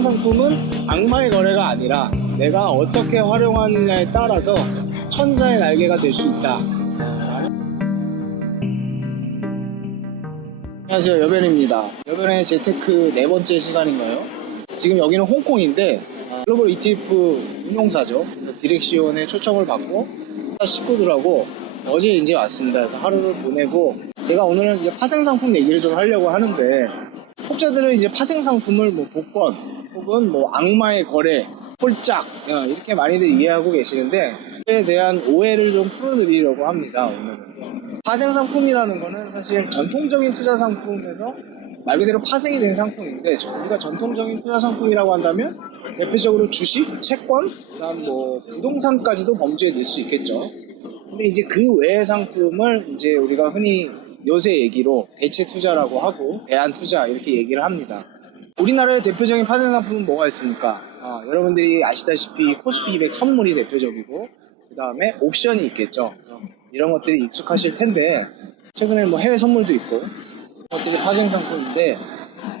파생 상품은 악마의 거래가 아니라 내가 어떻게 활용하느냐에 따라서 천사의 날개가 될 수 있다. 안녕하세요, 여변입니다. 여변의 재테크 네 번째 시간인가요? 지금 여기는 홍콩인데 글로벌 ETF 운용사죠. 디렉시온에 초청을 받고 식구들하고 어제 이제 왔습니다. 그래서 하루를 보내고 제가 오늘은 이제 파생 상품 얘기를 좀 하려고 하는데, 혹자들은 이제 파생 상품을 뭐 복권 혹은 뭐 악마의 거래, 홀짝 이렇게 많이들 이해하고 계시는데, 그에 대한 오해를 좀 풀어드리려고 합니다. 오늘은 파생 상품이라는 거는 사실 전통적인 투자 상품에서 말 그대로 파생이 된 상품인데, 우리가 전통적인 투자 상품이라고 한다면 대표적으로 주식, 채권, 그다음 뭐 부동산까지도 범주에 넣을 수 있겠죠. 근데 이제 그 외의 상품을 이제 우리가 흔히 요새 얘기로 대체 투자라고 하고 대안 투자 이렇게 얘기를 합니다. 우리나라의 대표적인 파생 상품은 뭐가 있습니까? 여러분들이 아시다시피 코스피 200 선물이 대표적이고, 그 다음에 옵션이 있겠죠. 이런 것들이 익숙하실 텐데, 최근에 뭐 해외 선물도 있고 이런 것들이 파생 상품인데,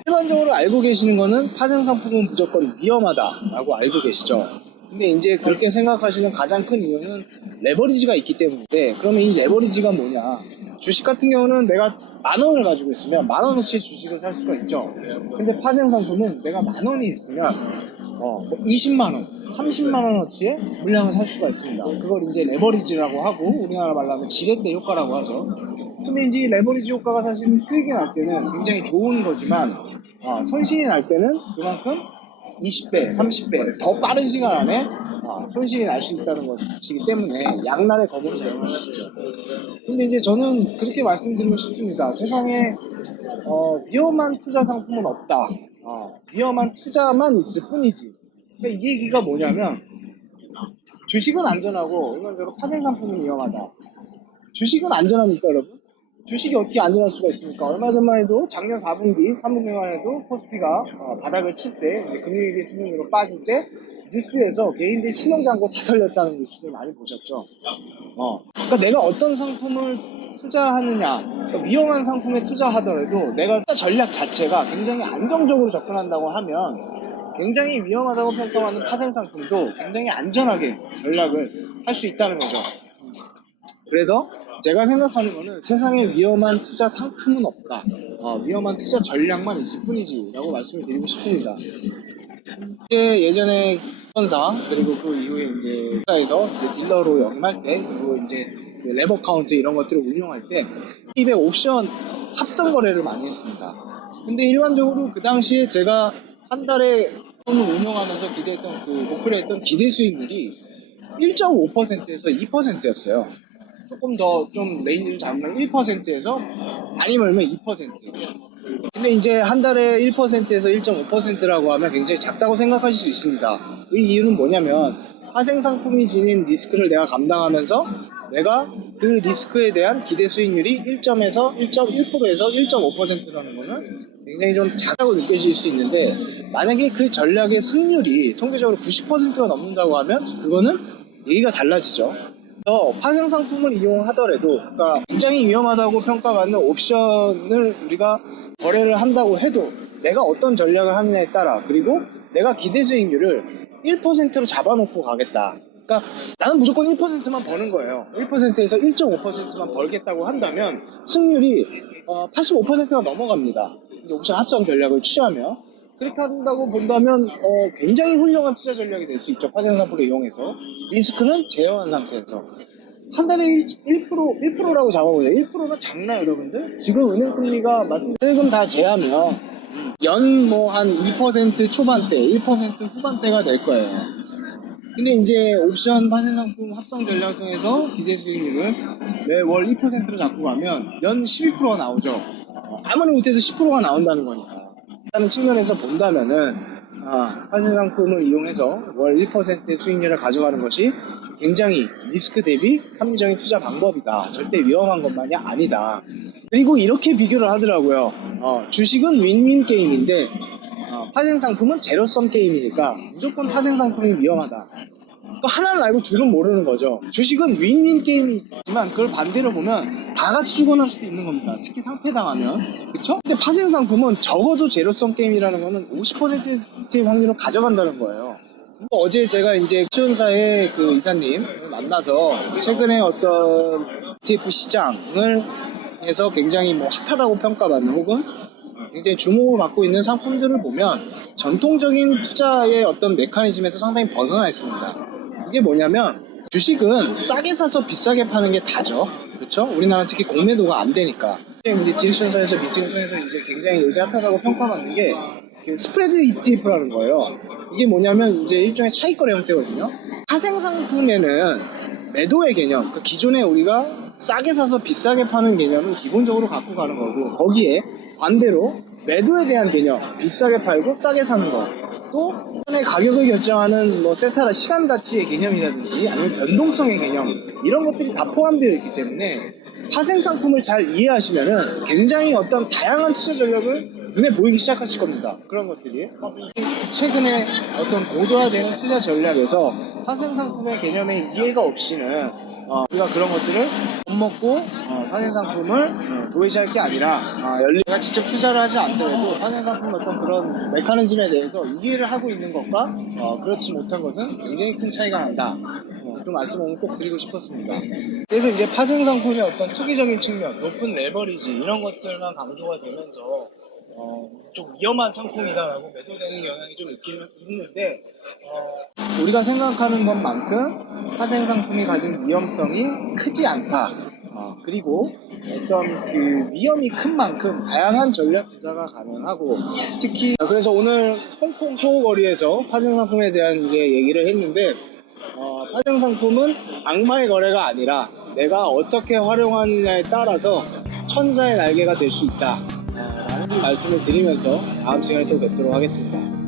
일반적으로 알고 계시는 거는 파생 상품은 무조건 위험하다라고 알고 계시죠. 근데 이제 그렇게 생각하시는 가장 큰 이유는 레버리지가 있기 때문인데, 그러면 이 레버리지가 뭐냐? 주식 같은 경우는 내가 10,000원을 가지고 있으면 10,000원어치의 주식을 살 수가 있죠. 근데 파생 상품은 내가 10,000원이 있으면 20만원, 30만원어치의 물량을 살 수가 있습니다. 그걸 이제 레버리지라고 하고, 우리나라 말로 하면 지렛대 효과라고 하죠. 근데 이제 레버리지 효과가 사실 수익이 날 때는 굉장히 좋은 거지만, 손실이 날 때는 그만큼 20배, 30배 더 빠른 시간 안에 손실이 날 수 있다는 것이기 때문에 양날의 검으로 사용할 수 있죠. 근데 이제 저는 그렇게 말씀드리고 싶습니다. 세상에 위험한 투자 상품은 없다. 위험한 투자만 있을 뿐이지. 그러니까 이 얘기가 뭐냐면, 주식은 안전하고 일반적으로 파생 상품은 위험하다. 주식은 안전합니까, 여러분? 주식이 어떻게 안전할 수가 있습니까? 얼마 전만 해도 작년 4분기, 3분기만 해도 코스피가 바닥을 칠 때, 금융위기 수준으로 빠질 때 뉴스에서 개인들 신용잔고 다 털렸다는 뉴스를 많이 보셨죠. 그러니까 내가 어떤 상품을 투자하느냐, 그러니까 위험한 상품에 투자하더라도 내가 투자 전략 자체가 굉장히 안정적으로 접근한다고 하면, 굉장히 위험하다고 평가받는 파생 상품도 굉장히 안전하게 전략을 할 수 있다는 거죠. 그래서 제가 생각하는 거는 세상에 위험한 투자 상품은 없다. 위험한 투자 전략만 있을 뿐이지 라고 말씀을 드리고 싶습니다. 예전에 현사, 그리고 그 이후에 이제 회사에서 이제 딜러로 역임할 때, 그리고 이제 레버 카운트 이런 것들을 운용할 때 200 옵션 합성 거래를 많이 했습니다. 근데 일반적으로 그 당시에 제가 한 달에 운용하면서 기대했던, 그 목표로 했던 기대 수익률이 1.5%에서 2%였어요. 조금 더 좀 레인지를 잡으면 1%에서 많이 멀면 2%. 근데 이제 한 달에 1%에서 1.5%라고 하면 굉장히 작다고 생각하실 수 있습니다. 그 이유는 뭐냐면, 파생 상품이 지닌 리스크를 내가 감당하면서 내가 그 리스크에 대한 기대 수익률이 1점에서 1.1%에서 1.5%라는 거는 굉장히 좀 작다고 느껴질 수 있는데, 만약에 그 전략의 승률이 통계적으로 90%가 넘는다고 하면 그거는 얘기가 달라지죠. 파생 상품을 이용하더라도, 그러니까 굉장히 위험하다고 평가받는 옵션을 우리가 거래를 한다고 해도 내가 어떤 전략을 하느냐에 따라, 그리고 내가 기대 수익률을 1%로 잡아놓고 가겠다. 그러니까 나는 무조건 1%만 버는 거예요. 1%에서 1.5%만 벌겠다고 한다면 승률이 85%가 넘어갑니다. 옵션 합성 전략을 취하면. 그렇게 한다고 본다면 굉장히 훌륭한 투자 전략이 될 수 있죠. 파생 상품을 이용해서 리스크는 제어한 상태에서. 한 달에 1%라고 잡아보죠. 1%면 작나요, 여러분들? 지금 은행금리가 세금 다 제하면 연 뭐 한 2% 초반대, 1% 후반대가 될 거예요. 근데 이제 옵션 파생 상품 합성 전략 통해서 기대 수익률을 매월 2%로 잡고 가면 연 12%가 나오죠. 아무리 못해도 10%가 나온다는 거니까. 라는 측면에서 본다면은 파생 상품을 이용해서 월 1%의 수익률을 가져가는 것이 굉장히 리스크 대비 합리적인 투자 방법이다. 절대 위험한 것만이 아니다. 그리고 이렇게 비교를 하더라고요. 주식은 윈윈 게임인데 파생 상품은 제로섬 게임이니까 무조건 파생 상품이 위험하다. 또 하나를 알고 둘은 모르는 거죠. 주식은 윈윈 게임이 있지만 그걸 반대로 보면 다 같이 죽어날 수도 있는 겁니다. 특히 상패당하면. 그쵸? 근데 파생상품은 적어도 제로섬 게임이라는 거는 50%의 확률을 가져간다는 거예요. 어제 제가 이제 시온사의 그 이사님 만나서 최근에 어떤 ETF 시장을 해서 굉장히 뭐 핫하다고 평가받는 혹은 굉장히 주목을 받고 있는 상품들을 보면 전통적인 투자의 어떤 메커니즘에서 상당히 벗어나 있습니다. 그게 뭐냐면 주식은 싸게 사서 비싸게 파는 게 다죠. 그렇죠? 우리나라는 특히 공매도가 안 되니까. 이제 디렉션사에서 미팅을 통해서 이제 굉장히 요새 핫하다고 평가받는 게 그 스프레드 ETF라는 거예요. 이게 뭐냐면 이제 일종의 차익거래 형태거든요. 파생상품에는 매도의 개념, 그 기존에 우리가 싸게 사서 비싸게 파는 개념은 기본적으로 갖고 가는 거고, 거기에 반대로 매도에 대한 개념, 비싸게 팔고 싸게 사는 거, 또 하나의 가격을 결정하는 뭐 세타라 시간 가치의 개념이라든지 아니면 변동성의 개념, 이런 것들이 다 포함되어 있기 때문에 파생 상품을 잘 이해하시면은 굉장히 어떤 다양한 투자 전략을 눈에 보이기 시작하실 겁니다. 그런 것들이 최근에 어떤 고도화되는 투자 전략에서 파생 상품의 개념의 이해가 없이는 우리가 그런 것들을 못 먹고 파생 상품을 도외시할 게 아니라 내가 직접 투자를 하지 않더라도 파생 상품 어떤 그런 메커니즘에 대해서 이해를 하고 있는 것과 그렇지 못한 것은 굉장히 큰 차이가 난다. 그 말씀을 꼭 드리고 싶었습니다. 그래서 이제 파생 상품의 어떤 투기적인 측면, 높은 레버리지 이런 것들만 강조가 되면서 좀 위험한 상품이다라고 매도되는 경향이 좀 있기는 있는데 우리가 생각하는 것만큼 파생 상품이 가진 위험성이 크지 않다. 그리고 어떤 그 위험이 큰 만큼 다양한 전략 투자가 가능하고 특히 그래서 오늘 홍콩 소거리에서 파생 상품에 대한 이제 얘기를 했는데 파생 상품은 악마의 거래가 아니라 내가 어떻게 활용하느냐에 따라서 천사의 날개가 될 수 있다 라는 말씀을 드리면서 다음 시간에 또 뵙도록 하겠습니다.